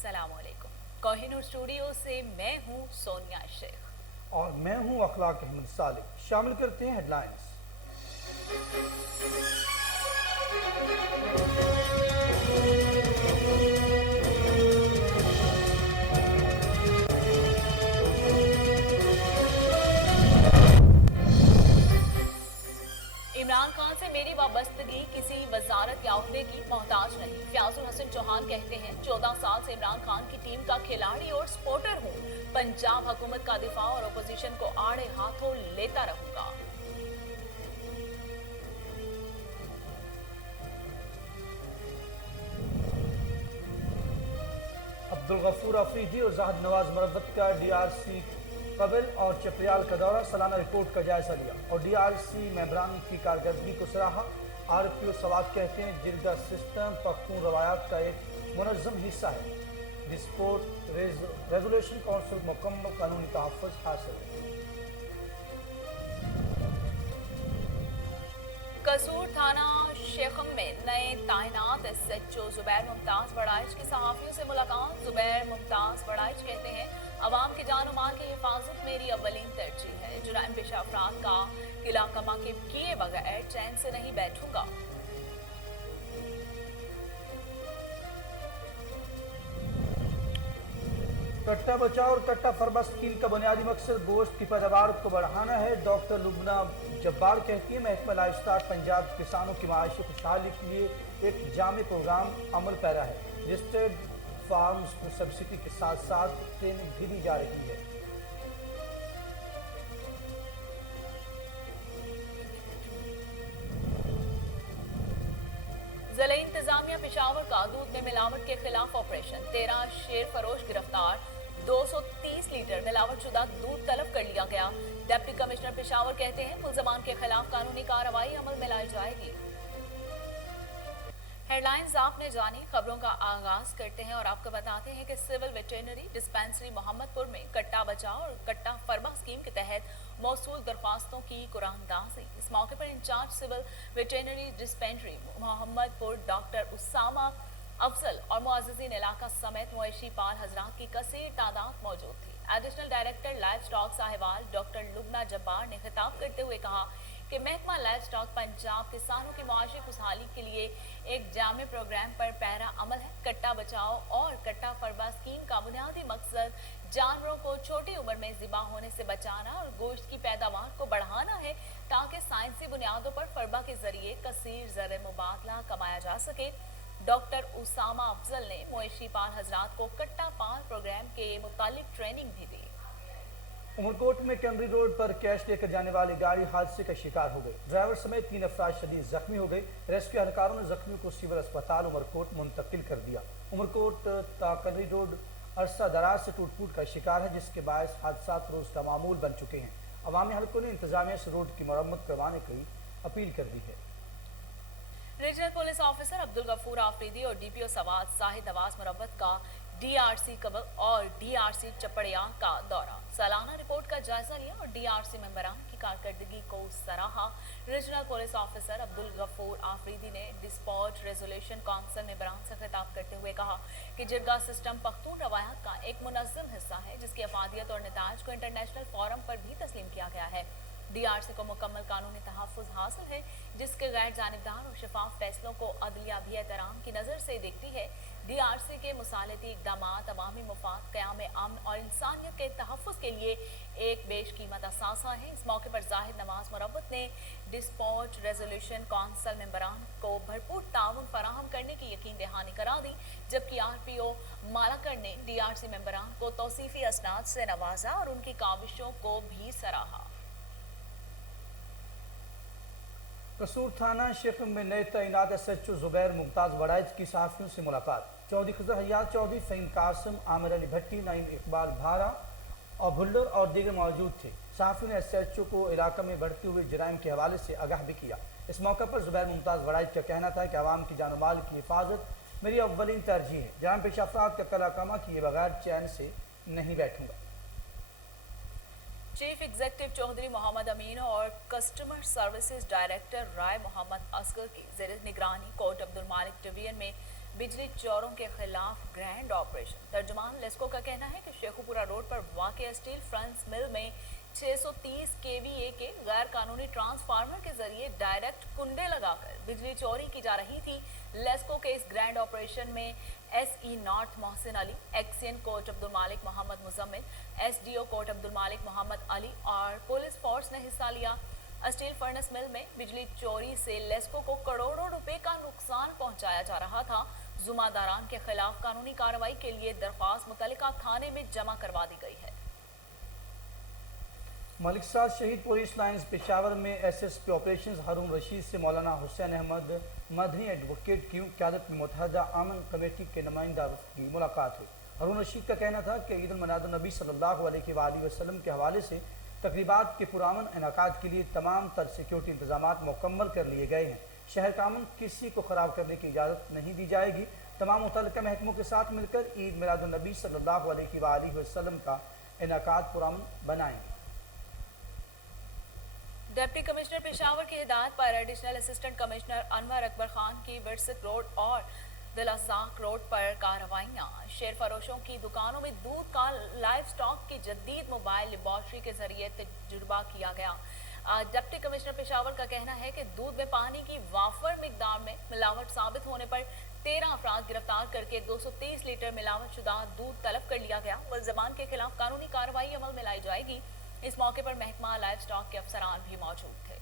अस्सलाम वालेकुम। कोहिनूर स्टूडियो से मैं हूँ सोनिया शेख और मैं हूं अखलाक अहमद सालिक। शामिल करते हैं हेडलाइंस। इमरान खान से मेरी वाबस्तगी किसी वजारत या ओहदे की मोहताज नहीं। फयाजुल हसन चौहान कहते हैं 14 साल से इमरान खान की टीम का खिलाड़ी और सपोर्टर हूँ। पंजाब हुकूमत का दिफा और अपोजिशन को आड़े हाथों लेता रहूंगा। अब्दुल गफूर अफरीदी और जाहिद नवाज मुरव्वत का डीआरसी कबल और चपरियाल का दौरा, सालाना रिपोर्ट का जायजा लिया और डीआरसी मेंबरान की कारकर्दगी को सराहा। आरपीओ सवाद कहते हैं जिरगा सिस्टम पख्तून रवायात का एक मुनज़्ज़म हिस्सा है। डिस्पोर्ट रेजोल्यूशन काउंसिल मुकम्मल कानूनी तहफ़्फ़ुज़ हासिल है। कसूर थाना शेखम में नए तैनात एसएचओ जुबैर मुमताज बड़ाइच की सहाफियों से मुलाकात। जुबैर मुमताज बड़ाइच कहते हैं अवाम की जान माल की हिफाजत मेरी अव्वलीन तरजीह है। जुराइम पेशा अफराद का किला कमा के किए बगैर चैन से नहीं बैठूंगा। कट्टा बचाओ और कट्टा फरबा स्कीम का बुनियादी मकसद गोश्त की पैदावार को बढ़ाना है। डॉक्टर लुबना जब्बार कहती है महकमा लाइफ स्टॉक पंजाब किसानों की माशी खुशहाली के लिए एक जामे प्रोग्राम अमल पैरा है। रजिस्टर्ड फार्म्स को सब्सिडी के साथ साथ ट्रेनिंग भी दी जा रही है। जिला इंतजामिया पेशावर का दूध में मिलावट के खिलाफ ऑपरेशन। 13 शेर फरोश गिरफ्तार। 230 लीटर मिलावट शुदा दूध तलब कर लिया गया। डिप्टी कमिश्नर पेशावर कहते हैं मुलजमान के खिलाफ कानूनी कार्रवाई अमल में लाई जाएगी। हेडलाइंस आपने जानी, खबरों का आगाज करते हैं और आपको बताते हैं कि सिविल वेटरनरी डिस्पेंसरी मोहम्मदपुर में कट्टा बचाओ और कट्टा फरबा स्कीम के तहत मौसूल दरख्वास्तों की कुरानंदाजी। इस मौके पर incharge civil veterinary dispensary Mohammadpur doctor Usama Afzal और मुअज़्ज़िज़ीन इलाका समेत मुआशी पाल हजरात की कसीर तादाद मौजूद थी। Additional director live stock Sahiwal doctor Lubna Jabbar ने खिताब करते हुए कहा कि महकमा लाइव स्टॉक पंजाब किसानों की मुआशी खुशहाली के लिए एक जामे प्रोग्राम पर पैरा अमल है। कट्टा बचाओ और कट्टा फरबा स्कीम का बुनियादी मकसद जानवरों को छोटी उम्र में ज़िबा होने से बचाना और गोश्त की पैदावार को बढ़ाना है ताकि साइंसी बुनियादों पर फरबा के जरिए कसीर ज़र मुबादला कमाया जा सके। डॉक्टर उसामा अफजल ने मवेशी पाल हजरात को कट्टा पाल प्रोग्राम के मुतालिक ट्रेनिंग भी दी। उमरकोट में कैमरी रोड पर कैश लेकर जाने वाली गाड़ी हादसे का शिकार हो गई। ड्राइवर समेत 3 अफराद शदीद जख्मी हो गए। रेस्क्यू एहलकारों ने जख्मियों को सिविल अस्पताल उमरकोट मुंतकिल कर दिया। उमरकोट कैमरी रोड अरसा दराज से टूट फूट का शिकार है जिसके बायस हादसा रोज का मामूल बन चुके हैं। अवामी हलकों ने इंतजामिया से रोड की मरम्मत करवाने की अपील कर दी है। Regional police officer Abdul Ghafoor Afridi और डीपीओ सवाद जाहिद नवाज मुरव्वत का डीआरसी कबल और डीआरसी चपड़िया का दौरा, सालाना रिपोर्ट का जायजा लिया और डीआरसी मेंबरान की कारकर्दगी को सराहा। Regional police officer Abdul Ghafoor Afridi ने डिस्पोर्ट रेजोल्यूशन काउंसिल मेंबरान से खिताब करते हुए कहा कि जिरगा सिस्टम पख्तून रवायात का एक मुनज़्ज़म हिस्सा है जिसकी अफादियत और नताज को इंटरनेशनल फोरम पर भी तस्लीम किया गया है। डीआरसी को मुकम्मल कानूनी तहफ़्फ़ुज़ हासिल है जिसके गैर जानिबदार और शफाफ फैसलों को अदलिया भी एहतराम की नज़र से देखती है। डीआरसी के मुसालती इक़दामात अवामी मुफाद, क़याम अमन और इंसानियत के तहफ़्फ़ुज़ के लिए एक बेशकीमत असासा है। इस मौके पर जाहिद नवाज मुरव्वत ने डिस्पोर्ट रेजोल्यूशन काउंसिल मेंबरान को भरपूर ताउन फराहम करने की यकीन दहानी करा दी, जबकि आरपीओ मालाकर ने डीआरसी मेंबरान को तौसीफ़ी असनाद से नवाजा और उनकी काविशों को भी सराहा। कसूर थाना शेखम में नए तैनात एसएचओ जुबैर मुमताज बड़ाइच की सहाफियों से मुलाकात। चौधरी खजर हयात चौधरी, फ़हीम कासिम, आमिर अली भट्टी, नईम इकबाल भारा और भुल्लर और दीगर मौजूद थे। सहाफियों ने एसएचओ को इलाके में बढ़ते हुए जराइम के हवाले से आगाह भी किया। इस मौके पर जुबैर मुमताज बड़ाइच का कहना था कि आवाम की जान माल की हिफाजत मेरी अव्वलीन तरजीह है। जराइम पेशा अफराद का कला कमा किए बगैर चैन से नहीं बैठूंगा। चीफ एग्जीक्यूटिव चौधरी मोहम्मद अमीन और कस्टमर सर्विसेज डायरेक्टर राय मोहम्मद असगर की ज़ेर निगरानी कोर्ट अब्दुल मालिक डिवीजन में बिजली चोरों के खिलाफ ग्रैंड ऑपरेशन। तर्जुमान लेस्को का कहना है कि शेखुपुरा रोड पर वाक़ स्टील फ्रंट्स मिल में 630 केवीए के गैर कानूनी ट्रांसफार्मर के जरिए डायरेक्ट कुंडे लगाकर बिजली चोरी की जा रही थी। लेस्को के इस ग्रैंड ऑपरेशन में SE north Mohsin Ali, एक्सियन coach Abdul मालिक मोहम्मद मुजम्मिल, SDO कोच अब्दुल मालिक मोहम्मद अली और पुलिस फोर्स ने हिस्सा लिया। स्टील फर्नेस मिल में बिजली चोरी से लेस्को को करोड़ों रुपए का नुकसान पहुंचाया जा रहा था। जुमादारान के खिलाफ कानूनी कार्रवाई के लिए दरख्वास्त मुतल्लिका थाने में जमा करवा दी गई है। मलिक साद शहीद पुलिस लाइन्स पेशावर में SSP ऑपरेशंस हारून रशीद से मौलाना हुसैन अहमद मदनी एडवोकेट की क़यादत में मुत्तहदा अमन कमेटी के नुमाइंदा की मुलाकात हुई। हारून रशीद का कहना था कि ईद मिलादुन नबी सल्लल्लाहु अलैहि वसल्लम के हवाले से तकरीबात के पुरामन इनेकाद के लिए तमाम तर सिक्योरिटी इंतजामात मुकम्मल कर लिए गए हैं। शहर का अमन किसी को ख़राब करने की इजाज़त नहीं दी जाएगी। तमाम मुतल्लिका महकमों के साथ मिलकर ईद मिलादुन नबी सल्लल्लाहु अलैहि वसल्लम का इनेकाद पुरामन बनाएंगे। डिप्टी कमिश्नर पेशावर की हिदायत पर additional assistant commissioner Anwar Akbar Khan की विरसत रोड और दिलअज़ाक रोड पर कार्रवाइयाँ। शेर फरोशों की दुकानों में दूध का लाइव स्टॉक की जदीद मोबाइल लेबॉर्ट्री के जरिए तजुर्बा किया गया। डिप्टी कमिश्नर पेशावर का कहना है कि दूध में पानी की वाफर मिकदार में मिलावट साबित होने पर 13 अफराद गिरफ्तार करके 230 लीटर मिलावट शुदा दूध तलब कर लिया गया। मुल्ज़िमान के खिलाफ कानूनी कार्रवाई अमल में लाई जाएगी। इस मौके पर महकमा लाइव स्टॉक के अफसरान भी मौजूद थे।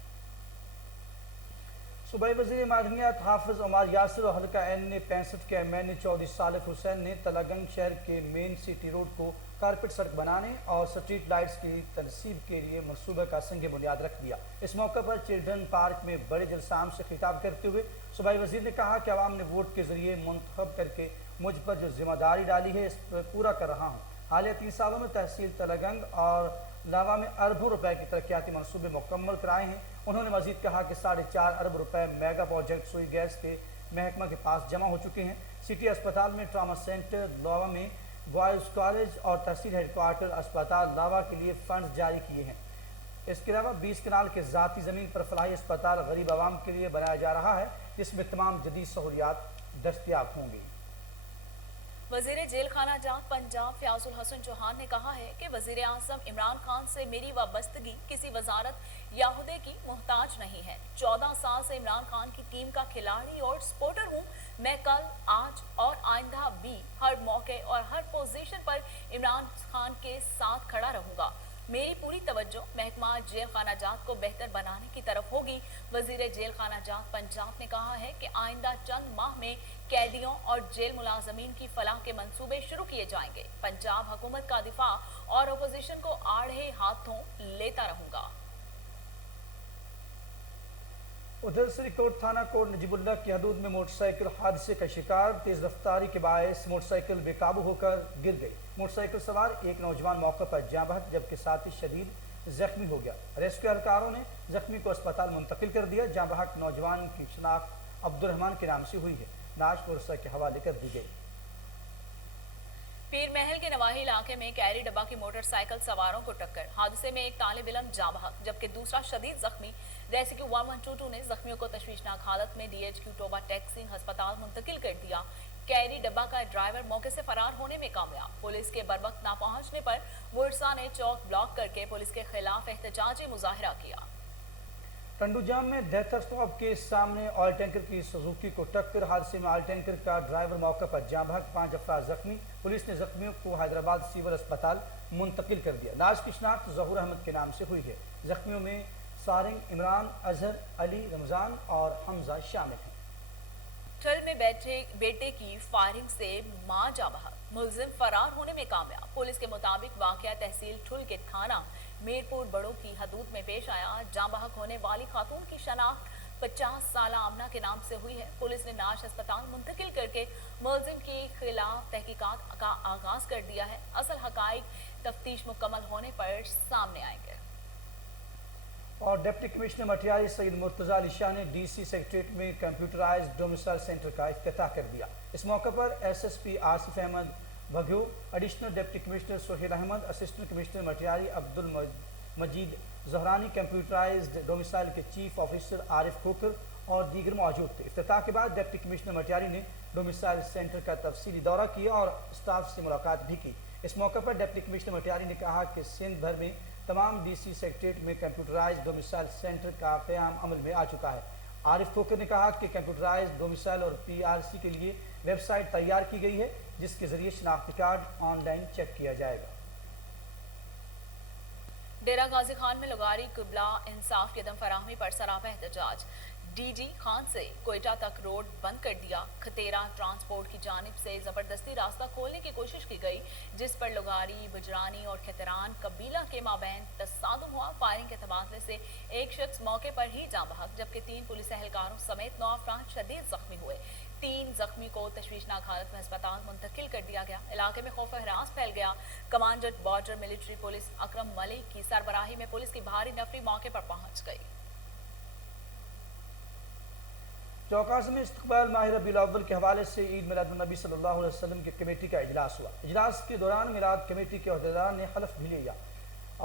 सूबाई वज़ीर मादनियात हाफिज उमर यासिर और हल्का N ने 65 के MN चौधरी सालिफ हुसैन ने तलागंग शहर के मेन सिटी रोड को कारपेट सड़क बनाने और स्ट्रीट लाइट्स की तनसीब के लिए मनसूबे का संग बुनियाद रख दिया। इस मौके पर चिल्ड्रन पार्क में बड़े जलसाम से खिताब करते हुए सूबाई वज़ीर ने कहा कि अवाम ने वोट के जरिए मुंतखब करके मुझ पर जो जिम्मेदारी डाली है इस पर पूरा कर रहा हूँ। हालिया 3 सालों में तहसील तलागंग और लावा में अरबों रुपए के तरक्याती मनसूबे मुकम्मल कराए हैं। उन्होंने मजीद कहा कि 4.5 अरब रुपए मेगा प्रोजेक्ट सुई गैस के महकमा के पास जमा हो चुके हैं। सिटी अस्पताल में ट्रामा सेंटर लावा में बॉयज़ कॉलेज और तहसील हेडक्वार्टर अस्पताल लावा के लिए फंड्स जारी किए हैं। इसके अलावा 20 कनाल के ज़ाती ज़मीन पर फलाही अस्पताल गरीब आवाम के लिए बनाया जा रहा है, जिसमें तमाम जदीद सहूलियात दस्तियाब होंगी। वज़ीर जेल खाना जात पंजाब फयाजुल हसन चौहान ने कहा है कि वज़ीर आज़म इमरान खान से मेरी वाबस्तगी किसी वजारत या हुदे की मोहताज नहीं है। 14 साल से इमरान खान की टीम का खिलाड़ी और सपोर्टर हूँ। मैं कल, आज और आइंदा भी हर मौके और हर पोजीशन पर इमरान खान के साथ खड़ा रहूँगा। मेरी पूरी तवज्जो महकमा जेल खाना जात को बेहतर बनाने की तरफ होगी। वज़ीर जेल खाना जात पंजाब ने कहा है कि आइंदा चंद माह में कैदियों और जेल मुलाजमीन की फलाह के मंसूबे शुरू किए जाएंगे। पंजाब हुकूमत का दिफा और अपोजिशन को आड़े हाथों लेता रहूंगा। उधर श्रीकोट थाना कोट नजीबुल्लाह की हदूद में मोटरसाइकिल हादसे का शिकार। तेज रफ्तारी के बायस मोटरसाइकिल बेकाबू होकर गिर गई। मोटरसाइकिल सवार एक नौजवान मौके पर जाँ बहक जबकि साथी शदीद जख्मी हो गया। रेस्क्यू एहलकारों ने जख्मी को अस्पताल मुंतकिल कर दिया। जाँ बहक नौजवान की शनाख्त अब्दुल रहमान के नाम से हुई है। नाश पुरसा के हवाले कर दी गई। पीर महल के नवाही इलाके में कैरी डब्बा की मोटरसाइकिल सवारों को टक्कर। हादसे में एक तालिब इल्म जाँ बहक जबकि दूसरा शदीद जख्मी। रेस्क्यू 1122 ने जख्मियों को तशवीशनाक हालत में DHQ टोबा टेक्सिंग अस्पताल मुंतकिल कर दिया। कैरी डब्बा का ड्राइवर मौके से फरार होने में कामयाब। पुलिस के बरवक्त ना पहुंचने पर बुरसा ने चौक ब्लॉक करके पुलिस के खिलाफ एहतजाजी मुजाहरा किया। टंडूजाम में डेथर स्टॉप के सामने ऑयल टैंकर की सुजुकी को टक्कर। हादसे में ऑयल टैंकर का ड्राइवर मौके पर जाँ बहक, 5 अफराद जख्मी। पुलिस ने जख्मियों को हैदराबाद सिविल अस्पताल मुंतकिल कर दिया। लाश की शनाख्त जहूर अहमद के नाम से हुई है। जख्मियों में सारिंग, इमरान, अजहर, अली, रमजान और हमजा शामिल हैं। ठल में बेटे की फायरिंग से मां जाँ बहक, मुलजिम फरार होने में कामयाब। पुलिस के मुताबिक वाकया तहसील ठुल के थाना मीरपुर बड़ों की हदूद में पेश आया। जाँ बहक होने वाली खातून की शनाख्त 50 साल आमना के नाम से हुई है। पुलिस ने नाश अस्पताल मुंतकिल करके मुलजिम के खिलाफ तहकीकात का आगाज कर दिया है। असल हकाइक तफ्तीश मुकम्मल होने पर सामने आएंगे। और डिप्टी कमिश्नर मटियारी सईद मुर्तजा अली शाह ने DC सेक्रेटरीट में कंप्यूटराइज्ड डोमिसाइल सेंटर का इफ्तिताह कर दिया। इस मौके पर SSP Asif Ahmad Bhagyo, additional deputy commissioner Sohail Ahmad, assistant commissioner Matiari Abdul Majeed Zahrani, computerised domicile के चीफ ऑफिसर आरिफ खोकर اور دیگر موجود تھے۔ افتتاح کے بعد ڈپٹی کمشنر مٹیاری نے ڈومیسائل سینٹر کا تفصیلی دورہ کیا اور اسٹاف سے ملاقات بھی کی۔ اس موقع پر ڈپٹی کمشنر مٹیاری نے کہا کہ سندھ بھر میں تمام ڈی سی سیکریٹریٹ میں کمپیوٹرائز ڈومیسائل سینٹر کا قیام عمل میں آ چکا ہے۔ عارف کھوکھر نے کہا کہ کمپیوٹرائز ڈومیسائل اور پی آر سی کے لیے ویب سائٹ تیار کی گئی ہے، جس کے ذریعے شناختی کارڈ آن لائن چیک کیا جائے گا۔ ڈیرہ غازی خان میں لغاری قبلہ انصاف کی عدم فراہمی پر سراپا احتجاج۔ ڈی جی خان سے کوئٹہ تک روڈ بند کر دیا۔ کھتیرا ٹرانسپورٹ کی جانب سے زبردستی راستہ کھولنے کی کوشش کی گئی، جس پر لغاری، بجرانی اور کھتران قبیلہ کے مابین تصادم ہوا۔ فائرنگ کے تبادلے سے ایک شخص موقع پر ہی جاں بحق، جبکہ 3 پولیس اہلکاروں سمیت 9 افراد شدید زخمی ہوئے۔ 3 زخمی کو تشویشناک حالت میں ہسپتال منتقل کر دیا گیا۔ علاقے میں خوف و ہراس پھیل گیا۔ کمانڈنٹ بارڈر ملٹری پولیس اکرم ملک کی سربراہی میں پولیس کی بھاری نفری موقع پر پہنچ گئی۔ چوکاس میں استقبال ماہ ربیع الاول کے حوالے سے عید میلاد النبی صلی اللہ علیہ وسلم کی کمیٹی کا اجلاس ہوا۔ اجلاس کے دوران میلاد کمیٹی کے عہدیدار نے حلف بھی لیا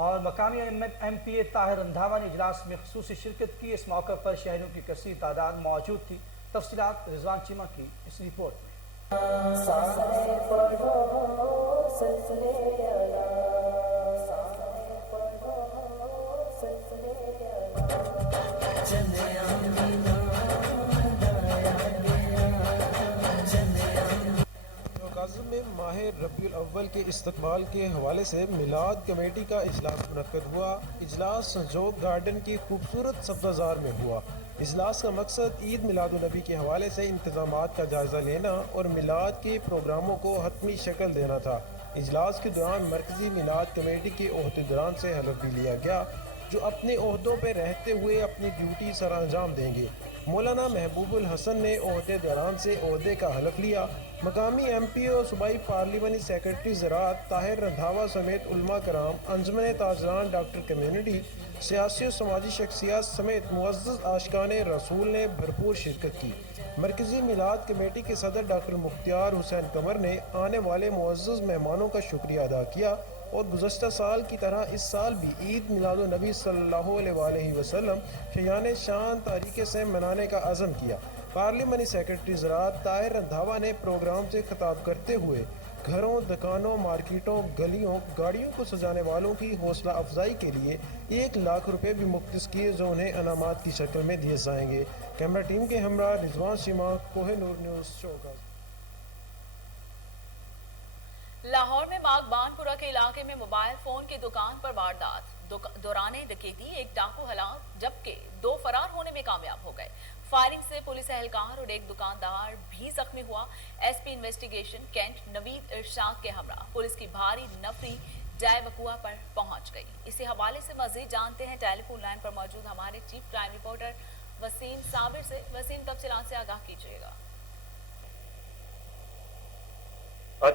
اور مقامی ایم پی اے طاہر رندھاوا نے اجلاس میں خصوصی شرکت کی۔ اس موقع پر شہریوں کی کثیر تعداد موجود تھی۔ تفصیلات رضوان چیمہ کی اس رپورٹ میں۔ چوکازم میں ماہ ربیع الاول کے استقبال کے حوالے سے میلاد کمیٹی کا اجلاس منعقد ہوا۔ اجلاس سنجوگ گارڈن کی خوبصورت سبزہ میں ہوا۔ اجلاس کا مقصد عید میلاد النبی کے حوالے سے انتظامات کا جائزہ لینا اور میلاد کے پروگراموں کو حتمی شکل دینا تھا۔ اجلاس کے دوران مرکزی میلاد کمیٹی کے عہدیداران سے حلف بھی لیا گیا، جو اپنے عہدوں پہ رہتے ہوئے اپنی ڈیوٹی سر انجام دیں گے۔ مولانا محبوب الحسن نے عہدیداران سے عہدے کا حلف لیا۔ مقامی ایم پی اور صوبائی پارلیمانی سیکرٹری زراعت طاہر رندھاوا سمیت علماء کرام، انجمن تاجران، ڈاکٹر کمیونٹی، سیاسی و سماجی شخصیات سمیت معزز عاشقان رسول نے بھرپور شرکت کی۔ مرکزی میلاد کمیٹی کے صدر ڈاکٹر مختار حسین قمر نے آنے والے معزز مہمانوں کا شکریہ ادا کیا اور گزشتہ سال کی طرح اس سال بھی عید میلاد النبی صلی اللہ علیہ وآلہ وسلم شایان شان طریقے سے منانے کا عزم کیا۔ پارلیمانی سیکرٹری زراعت طاہر رندھاوا نے پروگرام سے خطاب کرتے ہوئے گھروں، دکانوں، مارکیٹوں، گلیوں، گاڑیوں کو سجانے والوں کی حوصلہ افزائی کے لیے 1 لاکھ روپے بھی مختص کیے، جو انہیں انعامات کی شکل میں دیے جائیں گے۔ کیمرہ ٹیم کے ہمراہ رضوان شیما، کوہ نور نیوز، چوکاس۔ لاہور میں باغبان پورہ کے علاقے میں موبائل فون کی دکان پر واردات۔ دوران ڈکیتی ایک ڈاکو ہلاک جبکہ 2 فرار ہونے میں کامیاب ہو گئے۔ فائرنگ سے پولیس اہلکار اور ایک دکاندار بھی زخمی ہوا۔ ایس پی انویسٹیگیشن کینٹ نوید ارشاد کے ہمراہ پولیس کی بھاری نفری جائے وقوع پر پہنچ گئی۔ اسی حوالے سے مزید جانتے ہیں ٹیلی فون لائن پر موجود ہمارے چیف کرائم رپورٹر وسیم صابر سے۔ وسیم، تفصیلات سے آگاہ کیجیے گا۔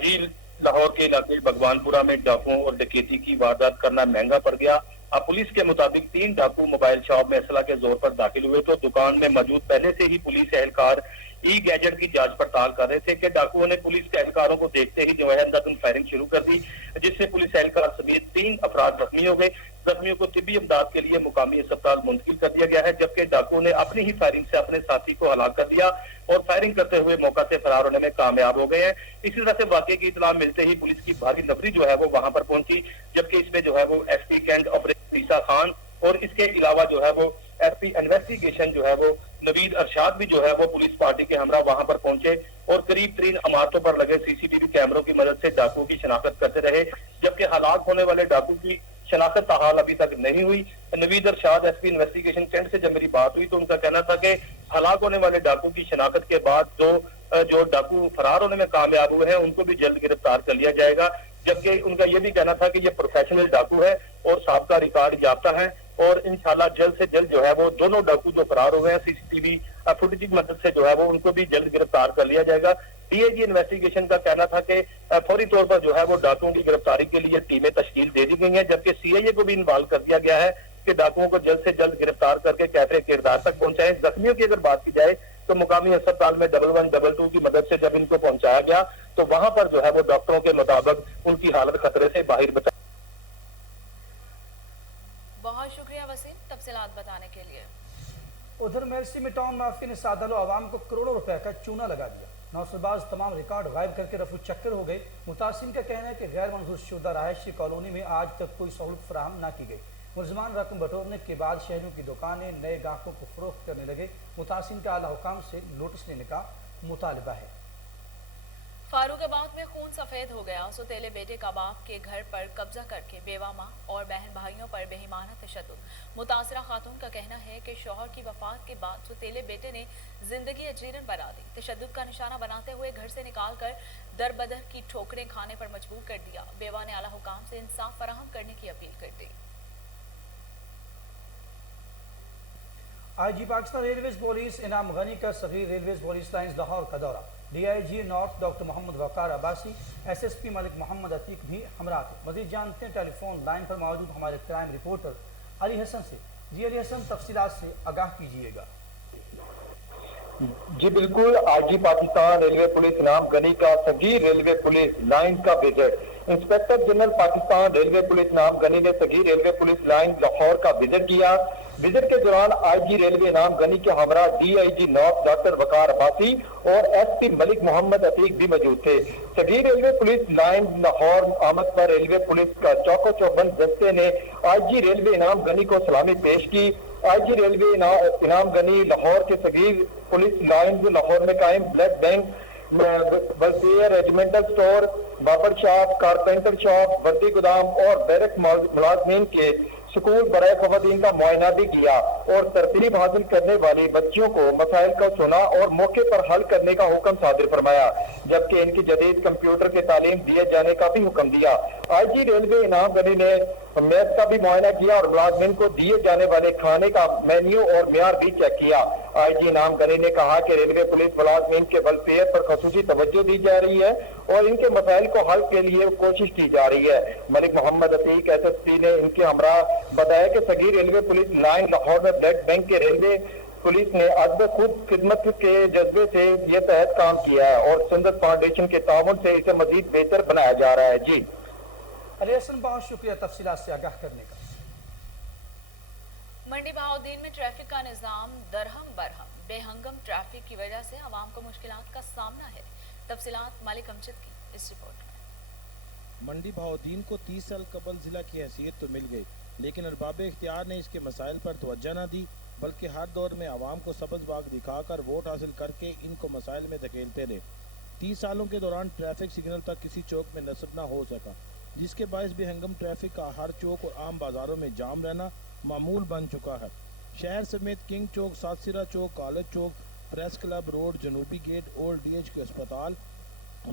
جی، لاہور کے علاقے بھگوان پورہ میں ڈاکوؤں اور ڈکیتی کی واردات کرنا مہنگا پڑ گیا۔ اب پولیس کے مطابق 3 ڈاکو موبائل شاپ میں اسلحہ کے زور پر داخل ہوئے تو دکان میں موجود پہلے سے ہی پولیس اہلکار ای گیجٹ کی جانچ پڑتال کر رہے تھے کہ ڈاکوؤں نے پولیس کے اہلکاروں کو دیکھتے ہی جو ہے اندھادھند فائرنگ شروع کر دی، جس سے پولیس اہلکار سمیت 3 افراد زخمی ہو گئے۔ زخمیوں کو طبی امداد کے لیے مقامی اسپتال منتقل کر دیا گیا ہے، جبکہ ڈاکوؤں نے اپنی ہی فائرنگ سے اپنے ساتھی کو ہلاک کر دیا اور فائرنگ کرتے ہوئے موقع سے فرار ہونے میں کامیاب ہو گئے ہیں۔ اسی طرح سے واقعے کی اطلاع ملتے ہی پولیس کی بھاری نفری جو ہے وہ وہاں پر پہنچی، جبکہ اس میں جو ہے وہ ایس پی کینٹ آپریشن عیسیٰ خان اور اس کے علاوہ جو ہے وہ ایس پی انویسٹیگیشن جو ہے وہ نوید ارشاد بھی جو ہے وہ پولیس پارٹی کے ہمراہ وہاں پر پہنچے اور قریب 3 عمارتوں پر لگے سی سی ٹی وی کیمروں کی مدد سے ڈاکوؤں کی شناخت کرتے رہے، جبکہ ہلاک ہونے والے ڈاکو کی شناخت تاحال ابھی تک نہیں ہوئی۔ نوید ارشاد ایس پی انویسٹیگیشن کینٹ سے جب میری بات ہوئی تو ان کا کہنا تھا کہ ہلاک ہونے والے ڈاکو کی شناخت کے بعد جو ڈاکو فرار ہونے میں کامیاب ہوئے ہیں ان کو بھی جلد گرفتار کر لیا جائے گا، جبکہ ان کا یہ بھی کہنا تھا کہ یہ پروفیشنل ڈاکو ہے اور سابقہ ریکارڈ یافتہ ہیں اور انشاءاللہ جلد سے جلد جو ہے وہ دونوں ڈاکو جو فرار ہوئے ہیں سی سی ٹی وی فوٹیج کی مدد سے جو ہے وہ ان کو بھی جلد گرفتار کر لیا جائے گا۔ ڈی اے جی انویسٹیگیشن کا کہنا تھا کہ فوری طور پر جو ہے وہ ڈاکوؤں کی گرفتاری کے لیے ٹیمیں تشکیل دے دی گئی ہیں، جبکہ سی آئی اے کو بھی انوالو کر دیا گیا ہے کہ ڈاکوؤں کو جلد سے جلد گرفتار کر کے کیفے کردار تک پہنچائیں۔ زخمیوں کی اگر بات کی جائے تو مقامی اسپتال میں 1122 کی مدد سے جب ان کو پہنچایا گیا تو وہاں پر جو ہے وہ ڈاکٹروں کے مطابق ان کی حالت خطرے سے باہر بتا۔ بہت شکریہ وسیم تفصیلات بتانے کے لیے۔ उधर मेरसी में टाउन माफिया ने सादलो आवाम को करोड़ों रुपए का चूना लगा दिया। नौसरबाज तमाम रिकॉर्ड गायब करके रफू चक्कर हो गए। मुतासिन का कहना है कि गैर मंजूर शुदा रहायशी कॉलोनी में आज तक कोई सहूलत फराहम न की गई। मुलजमान रकम बटोरने के बाद शहरों की दुकानें नए गाहकों को फरोख्त करने लगे। मुतासिन का आला हुकाम से नोटिस लेने का मुतालबा है। फारूकाबाद में खून सफेद हो गया। सौतेले बेटे का बाप के घर पर कब्जा करके बेवा मां और बहन भाइयों पर बेईमाना तशद्दुद। मुतासरा खातून का कहना है कि शौहर की वफात के बाद सौतेले बेटे ने जिंदगी अजीरन बना दी। तशद्दुद का निशाना बनाते हुए घर से निकालकर दर बदर की ठोकरें खाने पर मजबूर कर दिया। बेवा ने आला हुकाम से इंसाफ फराहम करने की अपील कर दी। IG Pakistan railways police Inam Ghani का Sagheer railways police lines Lahore का दौरा। DIG north doctor Mohammad Waqar Abbasi, SSP Malik Mohammad Atiq भी हमरा थे। मजीद जानते हैं टेलीफोन लाइन पर मौजूद हमारे क्राइम रिपोर्टर अली हसन से। जी अली हसन, तफसीलात से आगाह कीजिएगा। जी बिल्कुल, IG Pakistan railway police Inam Ghani का सगीर रेलवे पुलिस लाइन का visit. Inspector general Pakistan railway police Inam Ghani ने Sagheer railway police line Lahore का विजिट किया। विजिट के दौरान आईजी रेलवे इनाम गनी के हमरा DIG north doctor Waqar Abbasi और एसपी मलिक मोहम्मद अतीक भी मौजूद थे। Sagheer railway police line Lahore आमद पर रेलवे पुलिस का चौको चौबंद दस्ते ने आईजी रेलवे इनाम गनी को सलामी पेश की। आईजी रेलवे इनाम गनी लाहौर के सगीर पुलिस लाइन लाहौर में कायम blood bank, welfare, regimental store, barber shop, carpenter shop, वर्दी गोदाम और बैरक मुलाजमीन के स्कूल बराए खवातीन का मुआयना भी किया और तरतीब हासिल करने वाली बच्चियों को मसाइल का सुना और मौके पर हल करने का हुक्म सादिर फरमाया, जबकि इनकी जदीद कंप्यूटर की तालीम दिए जाने का भी हुक्म दिया। आईजी रेलवे इनाम गनी ने मेस का भी मुआयना किया और मुलाजमीन को दिए जाने वाले खाने का मेन्यू और म्यार भी चेक किया। आईजी इनाम गनी ने कहा कि रेलवे पुलिस मुलाजमीन के वेलफेयर पर खसूसी तवज्जो दी जा रही है और इनके मसाइल को हल के लिए कोशिश की जा रही है। मलिक मोहम्मद अतीक एसएसपी ने इनके हमरा बताया कि Sagheer railway police line Lahore में ब्लड बैंक के रेलवे पुलिस ने अदब खुद खिदमत के जज्बे से ये तहत काम किया है और सुंदर फाउंडेशन के ताउन से इसे मजीद बेहतर बनाया जा रहा है। जी अली हसन, बहुत शुक्रिया तफसीलात से आगाह करने का। मंडी बहाउद्दीन में ट्रैफिक का निजाम दरहम बरहम। बेहंगम ट्रैफिक की वजह से आवाम को मुश्किलात का सामना है। तफसीलात मालिक अमजद की इस रिपोर्ट में। मंडी बहाउद्दीन को 30 साल कबल जिला की हैसियत तो मिल गई, लेकिन अरबाब इख्तियार ने इसके मसाइल पर तवज्जो न दी, बल्कि हर दौर में आवाम को सबज बाग दिखाकर वोट हासिल करके इनको मसाइल में धकेलते रहे। 30 सालों के दौरान ट्रैफिक सिग्नल तक किसी चौक में नस्ब न हो सका, जिसके बायस बेहंगम ट्रैफिक का हर चौक और आम बाजारों में जाम रहना मामूल बन चुका है। शहर समेत King Chowk, Satsira Chowk, college Chowk, press club road, जनूबी गेट, ओल्ड डीएचक्यू अस्पताल,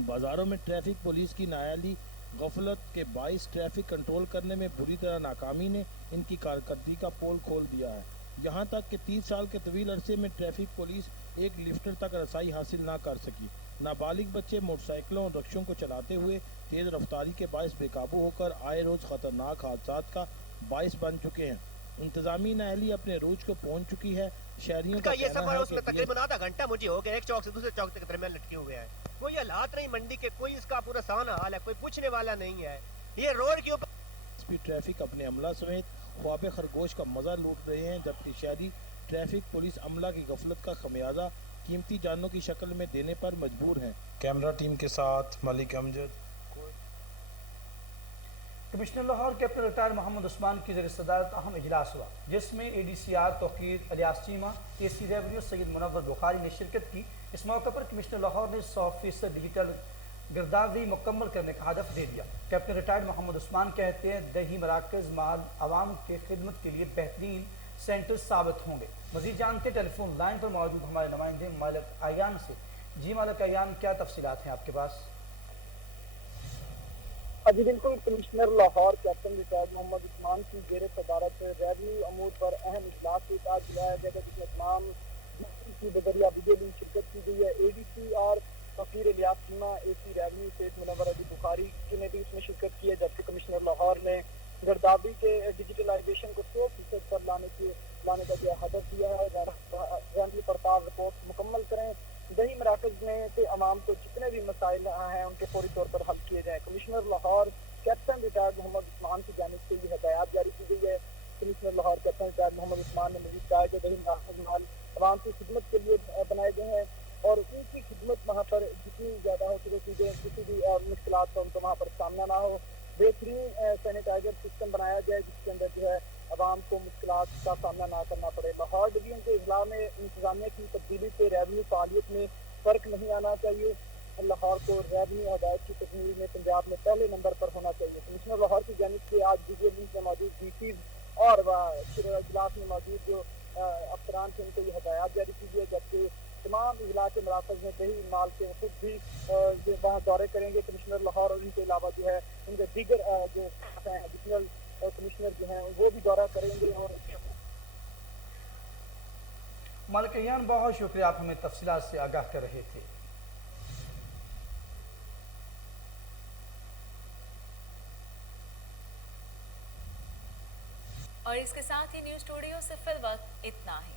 बाजारों में ट्रैफिक पुलिस की नायाली गफलत के बाइस ट्रैफिक कंट्रोल करने में बुरी तरह नाकामी ने इनकी कारकर्दगी का पोल खोल दिया है। यहाँ तक कि 30 साल के तवील अरसे में ट्रैफिक पुलिस एक लिफ्टर तक रसाई हासिल ना कर सकी। नाबालिग बच्चे मोटरसाइकिलों और रक्शों को चलाते हुए तेज़ रफ्तारी के बायस बेकाबू होकर आए रोज़ ख़तरनाक हादसात का बायस बन चुके हैं। इंतजामी नाअहली अपने रूज को पहुँच चुकी है। शहरियों का ये सफर उसमें तकरीबन आधा घंटा मुझे हो गया, एक चौक से दूसरे चौक तक दरमियान लटके हुए हैं। कोई हालात नहीं मंडी के, कोई इसका पूरा सान हाल है, कोई पूछने वाला नहीं है। ये रोड के ऊपर स्पीड ट्रैफिक अपने अमला समेत ख्वाब खरगोश का मजा लूट रहे हैं, जबकि शहरी ट्रैफिक पुलिस अमला की गफलत का खमियाजा कीमती जानों की शक्ल में देने पर मजबूर हैं। कैमरा टीम के साथ Malik Amjad. Commissioner Lahore captain retire Mohammad Usman की ज़रिए सदारत अहम इजलास हुआ, जिसमें ADCR Tauqeer Ilyas Cheema, AC revenue Syed Munawar Bukhari ने शिरकत की। इस मौके पर कमिश्नर लाहौर ने 100% डिजिटल गिरदावरी मुकम्मल करने का हदफ दे दिया। कैप्टन रिटायर्ड मोहम्मद उस्मान कहते हैं दही मराकज़ माल आवाम के खिदमत के लिए बेहतरीन सेंटर साबित होंगे। मज़ीद जानते टेलीफोन लाइन पर मौजूद हमारे नुमाइंदे मालिक अयान से। जी मालिक अयान, क्या तफसीलात हैं आपके पास? जी बिल्कुल, commissioner Lahore captain retired Mohammad Usman की ज़ेर सदारत रेवन्यू अमूर पर अहम इजलास एक आज बुलाया गया, जिसमें तमाम की बदरिया बिजली शिरकत की गई है। ADCR Tauqeer Ilyas Cheema, AC revenue Syed Munawar Bukhari ने भी इसमें शिरकत की है, जबकि कमिश्नर लाहौर ने गिरदावरी के डिजिटलाइजेशन को 100% पर लाने का जो हदफ दिया है। रेवन्यू पड़ताल रिपोर्ट मुकम्मल करें, दही मराकज़ में से अवाम को जितने भी मसाइल हैं उनके फौरी तौर पर हल किए जाएँ। Commissioner Lahore captain retired Mohammad Usman की जानिब से ये हदायत जारी की गई है। Commissioner Lahore captain retired Mohammad Usman ने मजीद कहा कि वही नाफज माल आवाम की खिदमत के लिए बनाए गए हैं और उनकी खिदमत वहाँ पर जितनी ज़्यादा हो सके सीधे किसी भी मुश्किलात का उनको वहाँ पर सामना ना हो, बेहतरीन सैनिटाइजर सिस्टम बनाया जाए जिसके अंदर जो है आवाम को मुश्किलात का सामना ना करना पड़े। लाहौर डिवीजन के अजला में इंतजामिया की तब्दीली से रेवन्यू फालियत में फ़र्क नहीं आना चाहिए। लाहौर को रेवन्यू हदायत की तकमील में पंजाब में पहले नंबर पर होना चाहिए। कमिश्नर लाहौर की जानिब से आज वीडियो लिंक में मौजूद डीसीज और इजलास में मौजूद जो अफसरान थे उनको ये हदायत जारी की गई, जबकि तमाम इजला के मराकज़ में दही माल के खुद भी वहाँ दौरे करेंगे कमिश्नर लाहौर और इनके अलावा जो है उनके दीगर जो एडिशनल कमिश्नर जो हैं वो भी दौरा करेंगे। और मलकियान बहुत शुक्रिया, आप हमें तफसीलात से आगाह कर रहे थे। और इसके साथ ही न्यूज़ स्टूडियो से फिल वक्त इतना ही।